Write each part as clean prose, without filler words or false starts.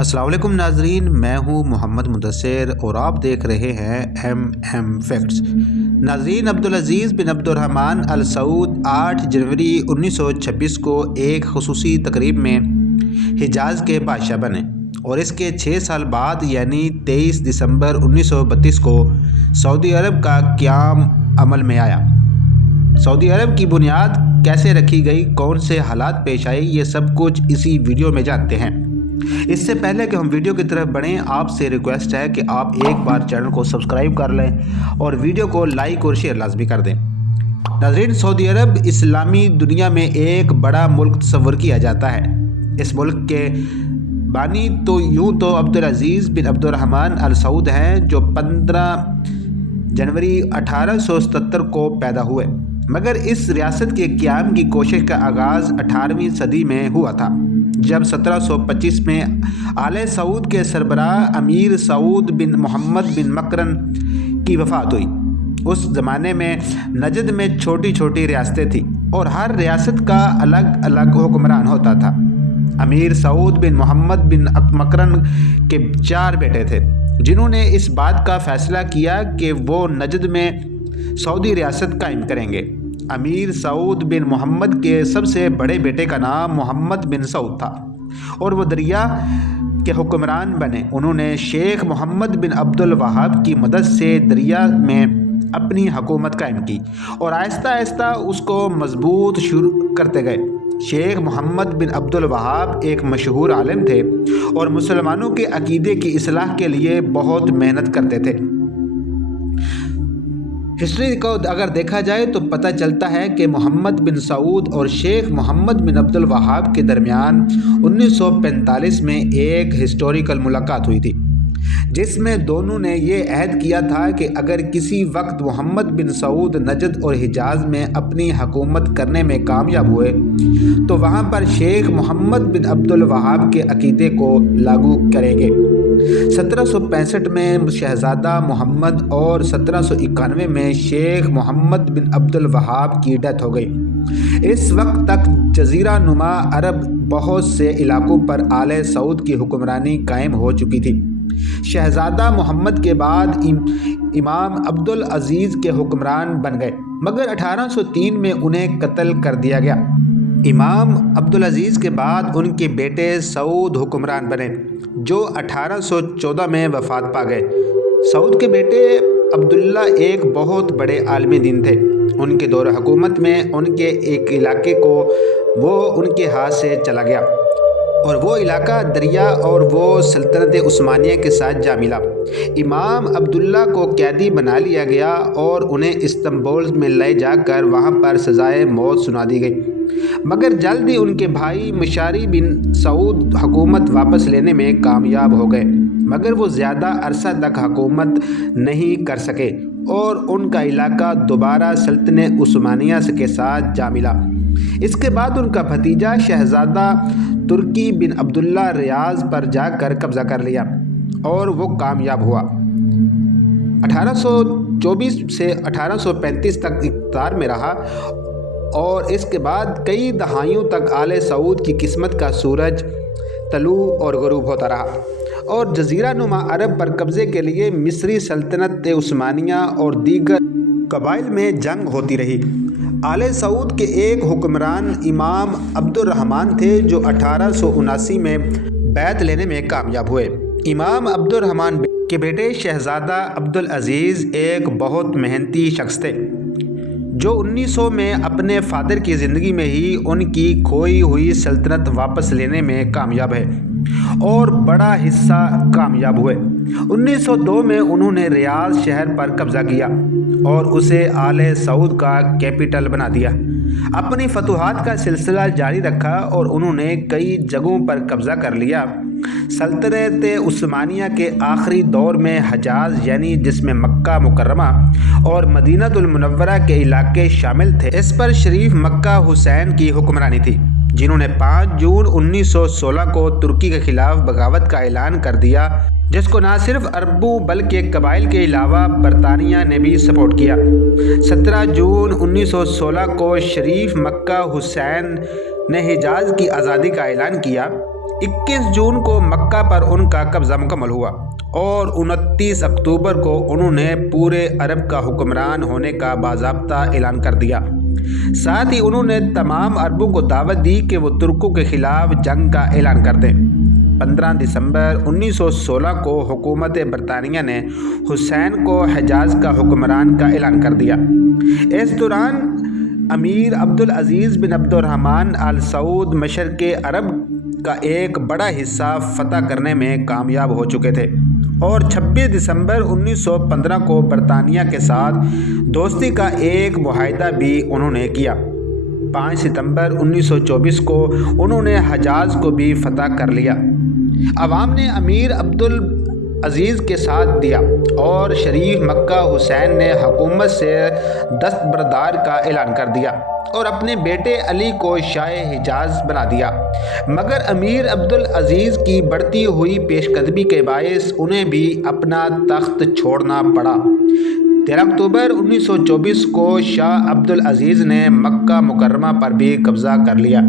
अस्सलाम वालेकुम नाजरीन, मैं हूं मोहम्मद मुदस्सिर और आप देख रहे हैं एम फैक्ट्स। नाजरीन, अब्दुल अजीज़ बिन अब्दुर्रहमान अल सऊद 8 जनवरी 1926 को एक खुसूसी तकरीब में हिजाज़ के बादशाह बने और इसके 6 साल बाद यानी 23 दिसंबर 1932 को सऊदी अरब का क़याम अमल में आया। सऊदी अरब की बुनियाद कैसे रखी गई, कौन से हालात पेश आए, ये सब कुछ इसी वीडियो में जानते हैं। इससे पहले कि हम वीडियो की तरफ बढ़ें, आपसे रिक्वेस्ट है कि आप एक बार चैनल को सब्सक्राइब कर लें और वीडियो को लाइक और शेयर लाजमी कर दें। नाज़रीन, सऊदी अरब इस्लामी दुनिया में एक बड़ा मुल्क तस्वर किया जाता है। इस मुल्क के बानी तो यूँ तो अब्दुल अजीज़ बिन अब्दुर्रहमान अल सऊद हैं, जो 15 जनवरी 1877 को पैदा हुए, मगर इस रियासत के क़याम की कोशिश का आगाज़ 18वीं सदी में हुआ था, जब 1725 में आले सऊद के सरबराह अमीर सऊद बिन मोहम्मद बिन मकरन की वफ़ात हुई। उस ज़माने में नजद में छोटी छोटी रियासतें थीं और हर रियासत का अलग अलग हुक्मरान होता था। अमीर सऊद बिन मोहम्मद बिन मकरन के 4 बेटे थे, जिन्होंने इस बात का फ़ैसला किया कि वो नजद में सऊदी रियासत कायम करेंगे। अमीर सऊद बिन मोहम्मद के सबसे बड़े बेटे का नाम मोहम्मद बिन सऊद था और वो दरिया के हुक्मरान बने। उन्होंने शेख मोहम्मद बिन अब्दुल वहाब की मदद से दरिया में अपनी हुकूमत कायम की और आहिस्ता आहिस्ता उसको मजबूत शुरू करते गए। शेख मोहम्मद बिन अब्दुल वहाब एक मशहूर आलिम थे और मुसलमानों के अकीदे की इस्लाह के लिए बहुत मेहनत करते थे। हिस्ट्री को अगर देखा जाए तो पता चलता है कि मोहम्मद बिन सऊद और शेख मोहम्मद बिन अब्दुल वहाब के दरमियान 1945 में एक हिस्टोरिकल मुलाकात हुई थी, जिसमें दोनों ने ये अहद किया था कि अगर किसी वक्त मोहम्मद बिन सऊद नजद और हिजाज में अपनी हुकूमत करने में कामयाब हुए तो वहाँ पर शेख मोहम्मद बिन अब्दुल वहाब के अकीदे को लागू करेंगे। 1765 में शहजादा मोहम्मद और 1791 में शेख मोहम्मद बिन अब्दुल वहाब की डेथ हो गई। इस वक्त तक जजीरा नुमा अरब बहुत से इलाकों पर आले सऊद की हुक्मरानी कायम हो चुकी थी। शहजादा मोहम्मद के बाद इमाम अब्दुल अजीज़ के हुक्मरान बन गए, मगर 1803 में उन्हें कत्ल कर दिया गया। इमाम अब्दुल अजीज़ के बाद उनके बेटे सऊद हुक्मरान बने, जो 1814 में वफ़ात पा गए। सऊद के बेटे अब्दुल्ला एक बहुत बड़े आलिम दीन थे। उनके दौर हुकूमत में उनके एक इलाके को वो उनके हाथ से चला गया और वो इलाका दरिया और वो सल्तनत उस्मानिया के साथ जा मिला। इमाम अब्दुल्ला को कैदी बना लिया गया और उन्हें इस्तांबुल में ले जाकर वहाँ पर सज़ाए मौत सुना दी गई, मगर जल्द ही उनके भाई मशारी बिन सऊद हुकूमत वापस लेने में कामयाब हो गए, मगर वो ज़्यादा अरसा तक हुकूमत नहीं कर सके और उनका इलाका दोबारा सल्तनत उस्मानिया के साथ जा मिला। इसके बाद उनका भतीजा शहजादा तुर्की बिन अब्दुल्ला रियाज पर जाकर कब्ज़ा कर लिया और वो कामयाब हुआ। 1824 से 1835 तक इक़्तिदार में रहा और इसके बाद कई दहाइयों तक आले सऊद की किस्मत का सूरज तलू और गरूब होता रहा और जजीरा नुमा अरब पर कब्ज़े के लिए मिस्री सल्तनत उस्मानिया और दीगर कबाइल में जंग होती रही। आले सऊद के एक हुक्मरान इमाम अब्दुर्रहमान थे, जो 1879 में बैत लेने में कामयाब हुए। इमाम अब्दुर्रहमान के बेटे शहजादा अब्दुल अजीज़ एक बहुत मेहनती शख्स थे, जो 1900 में अपने फादर की ज़िंदगी में ही उनकी खोई हुई सल्तनत वापस लेने में कामयाब है और बड़ा हिस्सा कामयाब हुए। 1902 में उन्होंने रियाज शहर पर कब्ज़ा किया और उसे आले सऊद का कैपिटल बना दिया। अपनी फतूहात का सिलसिला जारी रखा और उन्होंने कई जगहों पर कब्ज़ा कर लिया। सल्तनत उस्मानिया के आखिरी दौर में हजाज यानी जिसमें मक्का मुकर्रमा और मदीनातुल मुनव्वरा के इलाके शामिल थे, इस पर शरीफ मक्का हुसैन की हुक्मरानी थी, जिन्होंने 5 जून 1916 को तुर्की के खिलाफ बगावत का ऐलान कर दिया, जिसको ना सिर्फ अरबों बल्कि कबाइल के अलावा बरतानिया ने भी सपोर्ट किया। 17 जून 1916 को शरीफ मक्का हुसैन ने हिजाज की आज़ादी का ऐलान किया। 21 जून को मक्का पर उनका कब्जा मुकम्मल हुआ और 29 अक्टूबर को उन्होंने पूरे अरब का हुक्मरान होने का बाज़ाब्ता ऐलान कर दिया। साथ ही उन्होंने तमाम अरबों को दावत दी कि वो तुर्कों के खिलाफ जंग का ऐलान कर दें। 15 दिसंबर 1916 को हुकूमत बरतानिया ने हुसैन को हिजाज का हुक्मरान का ऐलान कर दिया। इस दौरान अमीर अब्दुल अजीज़ बिन अब्दुर्रहमान अल सऊद मशरक़ अरब का एक बड़ा हिस्सा फतह करने में कामयाब हो चुके थे और 26 दिसंबर 1915 को बरतानिया के साथ दोस्ती का एक मुआहदा भी उन्होंने किया। 5 सितंबर 1924 को उन्होंने हिजाज को भी फतह कर लिया। अवाम ने अमीर अब्दुल अजीज़ के साथ दिया और शरीफ मक्का हुसैन ने हुकूमत से दस्तबरदार का ऐलान कर दिया और अपने बेटे अली को शाह हिजाज बना दिया। मगर अमीर अब्दुल अजीज़ की बढ़ती हुई पेशकदमी के बायस उन्हें भी अपना तख्त छोड़ना पड़ा। 13 अक्टूबर 1924 को शाह अब्दुल अजीज़ ने मक्का मुकर्रमा पर भी कब्ज़ा कर लिया।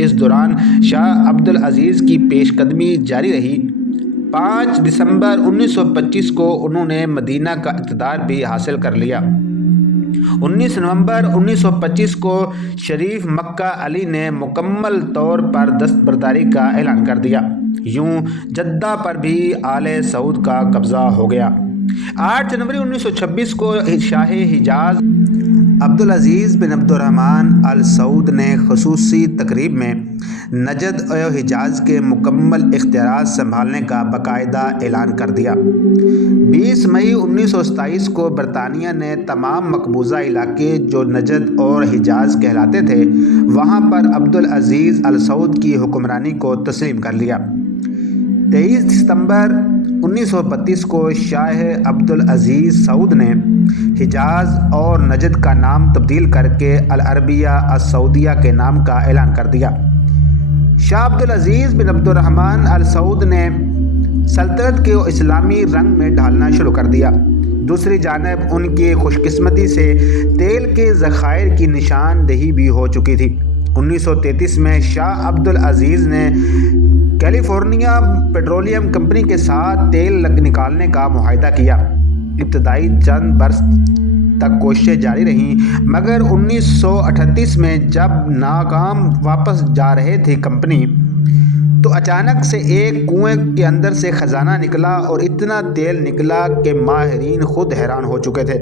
इस दौरान शाह अब्दुल अजीज़ की पेशकदमी जारी रही। 5 दिसंबर 1925 को उन्होंने मदीना का इक़्तिदार भी हासिल कर लिया। 19 नवंबर 1925 को शरीफ मक्का अली ने मुकम्मल तौर पर दस्तबरदारी का ऐलान कर दिया। यूं जद्दा पर भी आले सऊद का कब्ज़ा हो गया। 8 जनवरी 1926 को शाह हिजाज अब्दुल अजीज़ बिन अब्दुर्रहमान अल सऊद ने ख़ुसूसी तकरीब में नजद और हिजाज के मुकम्मल इख्तियारात संभालने का बाकायदा ऐलान कर दिया। 20 मई 1927 को बरतानिया ने तमाम मकबूजा इलाके जो नजद और हिजाज कहलाते थे वहाँ पर अब्दुल अजीज़ अल सऊद की हुक्मरानी को तस्लीम कर लिया। 23 सितंबर 1932 को शाह अब्दुल अजीज़ सऊद ने हिजाज और नजद का नाम तब्दील करके अल अरबिया अल सऊदिया के नाम का ऐलान कर दिया। शाह अब्दुल अजीज़ बिन अब्दुर्रहमान अल सऊद ने सल्तनत के इस्लामी रंग में ढालना शुरू कर दिया। दूसरी जानिब उनकी खुशकिस्मती से तेल के ज़खायर की निशानदेही भी हो चुकी थी। 1933 में शाह अब्दुल अजीज़ ने कैलिफोर्निया पेट्रोलियम कंपनी के साथ तेल निकालने का मुआहदा किया। इब्तदाई चंद बरस तक कोशिशें जारी रहीं, मगर 1938 में जब नाकाम वापस जा रहे थे कंपनी तो अचानक से एक कुएं के अंदर से ख़जाना निकला और इतना तेल निकला कि माहिरीन खुद हैरान हो चुके थे।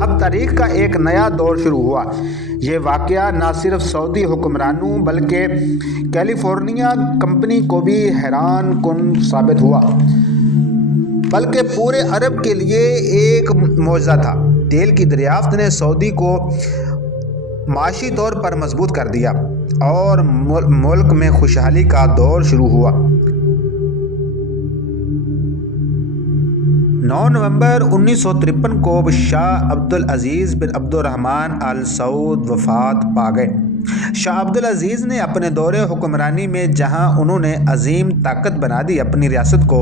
अब तारीख़ का एक नया दौर शुरू हुआ। ये वाक़या न सिर्फ सऊदी हुक्मरानों बल्कि कैलिफोर्निया कंपनी को भी हैरान कुन साबित हुआ, बल्कि पूरे अरब के लिए एक मौजज़ा था। तेल की दरियाफ्त ने सऊदी को माशी तौर पर मजबूत कर दिया और मुल्क में खुशहाली का दौर शुरू हुआ। 9 नवंबर 1953 को शाह अब्दुल अजीज़ बिन अब्दुर्रहमान अल सऊद वफ़ात पा गए। शाह अब्दुल अजीज़ ने अपने दौरे हुक्मरानी में जहां उन्होंने अजीम ताकत बना दी अपनी रियासत को,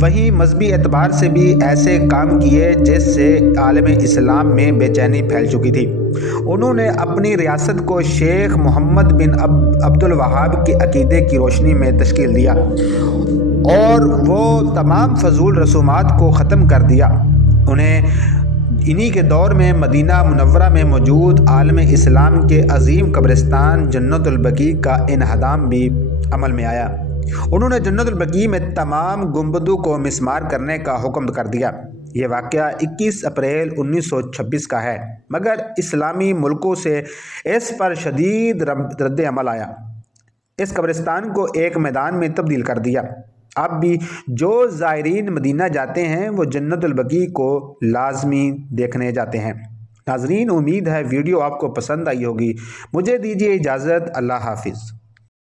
वहीं मजहबी एतबार से भी ऐसे काम किए जिससे आलम इस्लाम में बेचैनी फैल चुकी थी। उन्होंने अपनी रियासत को शेख मोहम्मद बिन अब्दुल वहाब के अकीदे की रोशनी में तश्कील दिया और वो तमाम फजूल रसूमात को ख़त्म कर दिया। उन्हें इन्हीं के दौर में मदीना मुनव्वरा में मौजूद आलम इस्लाम के अजीम कब्रिस्तान जन्नतुल बकी का इन्हदाम भी अमल में आया। उन्होंने जन्नतुल बकी में तमाम गुंबदों को मिस्मार करने का हुक्म कर दिया। ये वाक़या 21 अप्रैल 1926 का है, मगर इस्लामी मुल्कों से इस पर शदीद रद्द अमल आया। इस कब्रिस्तान को एक मैदान में तब्दील कर दिया। अब भी जो ज़ायरीन मदीना जाते हैं वो जन्नतुल बकी को लाजमी देखने जाते हैं। नाज़रीन, उम्मीद है वीडियो आपको पसंद आई होगी। मुझे दीजिए इजाज़त। अल्लाह हाफिज़।